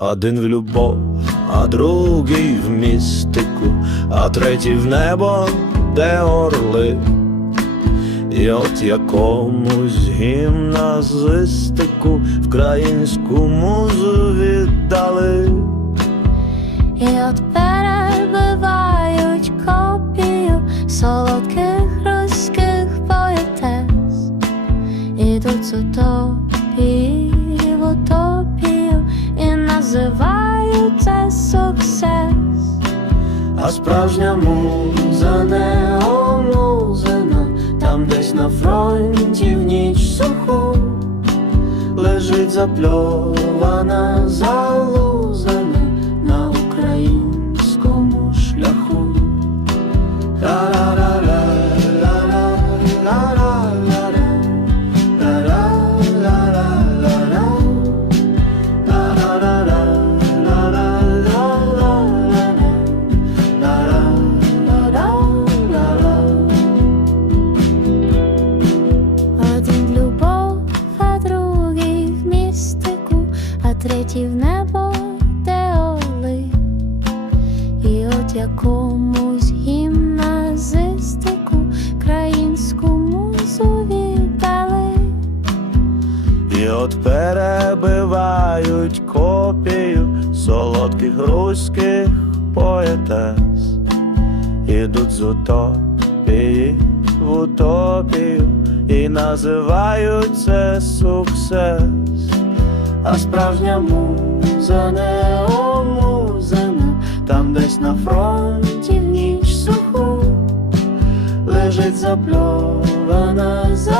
Один в любов, а другий в містику, а третій в небо, де орли. І от якомусь гімназистику вкраїнську музу віддали. І от перебивають копію солодких руських поетес. Ідуть з утопії називають це. А справжня муза не омузена, там десь на фронті в ніч суху лежить запльована, третій в небо, де оли. І от якомусь гімназистику країнську музу віддали. І от перебивають копію солодких руських поетес, ідуть з утопії в утопію і називають це суксес. А справжня муза не омузана, там десь на фронті в ніч суху лежить запльована залу.